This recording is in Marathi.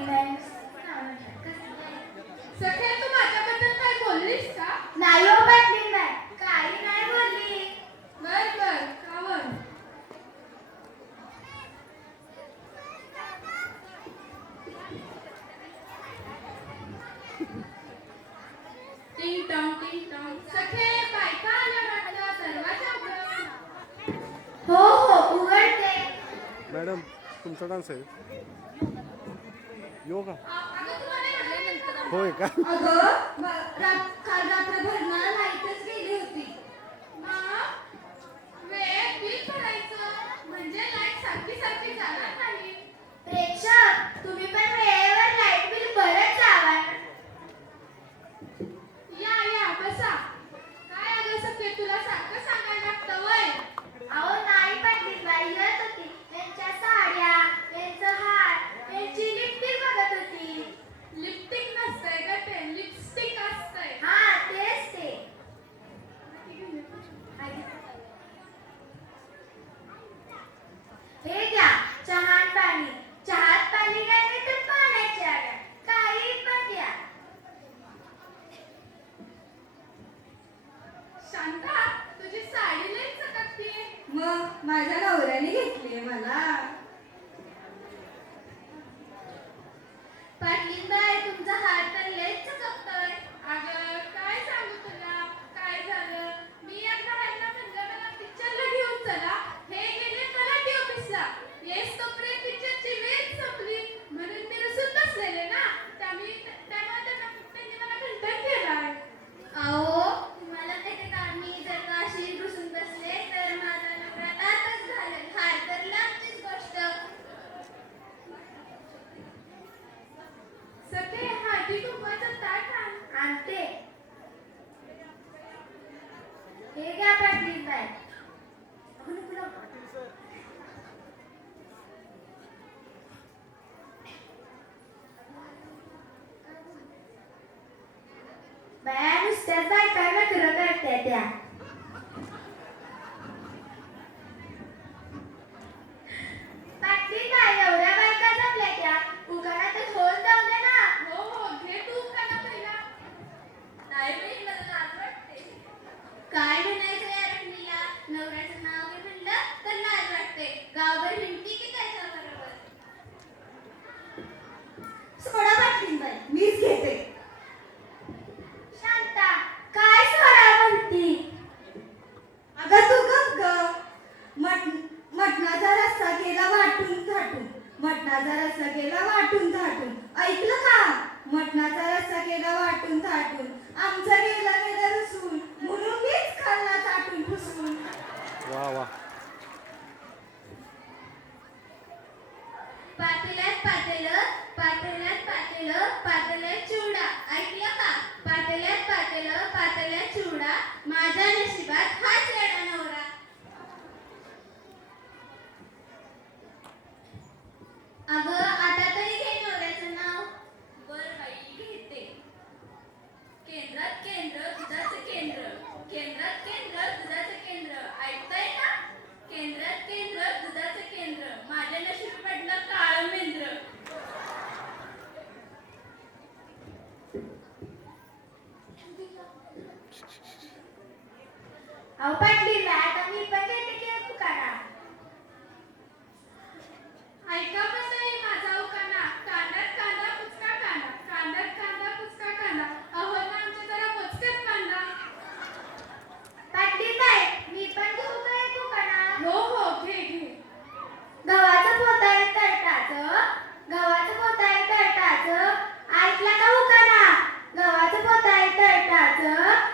कॉम्प्लिमेंट्स. सख्या, तू माझ्याबद्दल काय बोललीस का? नाही हो पाटील बाई, काही नाही बोलली. बर बर, खावर. टिंग टॉंग टिंग टॉंग. सखे, बायका आल्या वाटतं. दरवाजा उघड. हो हो उघडते. मॅडम, तुमचा डान्स आहे योगा अगं, तुम्हाला एवढं होय का? अगं काल रात्रभर ना लाईटच गेली होती. वेळ बिल भरायचं म्हणजे लाईट सारखी सारखी जाणार नाही. प्रेक्षक, तुम्ही पण वेळेवर लाईट बिल भरत जावा. या बसा. काय अगं सखे, तुला सारखं सांगायला लागतं वय? अहो नाही पाटील बाई, येत होती. यांच्या साड्या, यांचं हार, यांची लिपस्टिक बघत होती. लिपस्टिक नसतंय का ते, लिपस्टिक असतंय. हा तेच ते. हे घ्या चहात पाणी. चहात पाणी घ्या नाही तर पाण्याची आड्या, काही पण घ्या. शांता, तुझी साडी लई चककतीये. मग माझ्या नवऱ्याने घेतली मला. पाटील बाई, तुमचा हात तर लयच चककतोय. अगं, काय सांगू तुला, काय झालं? मी एकदा ह्यांना म्हणलं मला पिक्चरला घेऊन चला. हे गेले तलाठी ऑफिसला. येस तोपर्यंत पिक्चरची वेळ संपली. म्हणून मी रुसून बसलेले ना. त्यामुळे त्यांनी मला कंटक केलाय. अहो तुम्हाला ते का मी जर का अशी रुसून बसले तर माझा नवरा दातच घालेल. हार तर लांबचीच गोष्ट. सखे, हळदी कुंकवाचं ताट आण. आणते. हे घ्या पाटील बाई. बाया नुसत्याच बायका नखरं करते त्या. पाटील बाई, एवढ्या बायका जमल्या त्या उगाच होऊन जाऊ दे ना. हो, घे तू का पहिला. नाही बाई, मला लाज वाटते. काय म्हणायचं या रंगीला? नवऱ्याचं नाव घे म्हणलं तर लाज वाटते. गावभर हिंडती की त्याच्याबरोबर. सोडा पाटील बाई, मीच घेते. शांता, काय सोडा म्हणती? अगं तू गप ग. मटणाचा रस्सा केला वाटून थाटून. मटणाचा रस्सा केला वाटून थाटून. ऐकलं का? मटणाचा रस्सा केला वाटून थाटून. आमचा गेला गेला रसून, म्हणून मीच खाल्ला चाटून पुसून. वा वा. पातेल्यात पातेलं, पातेल्यात पातेलं, पातेल्यात चिवडा. ऐकलं का? पातेल्यात पातेलं, पातेल्यात चिवडा. माझ्या नशिबात हाच येडा नवरा. अगं आता तरी घे नवऱ्याचं नाव. बर बाई, घेते. केंद्रात केंद्र, दुधाचं केंद्र. केंद्रात केंद्र, दुधाचं केंद्र. ऐकताय का? केंद्रात केंद्र, दुधाचं केंद्र. माझ्या नशीब पडलं काळं मेंद्र. अहो पाटली, आता मी पण घेते की फुकारा. ऐका कसंही माझा उखाणा. कांद्यात कांदा, पुचका कांदा. कांद्यात कांदा, पुचका कांदा. अहो ना, आमच्या जरा मोजकेच कांदा. पाटली बाई, मी पण घेऊ काय फुकारा? हो, घे. गव्हाचं पोत आहे तळटाचं. गव्हाचं पोत आहे तळटाचं. ऐकलं का उकाना? गव्हाचं पोत आहे तळटाचं.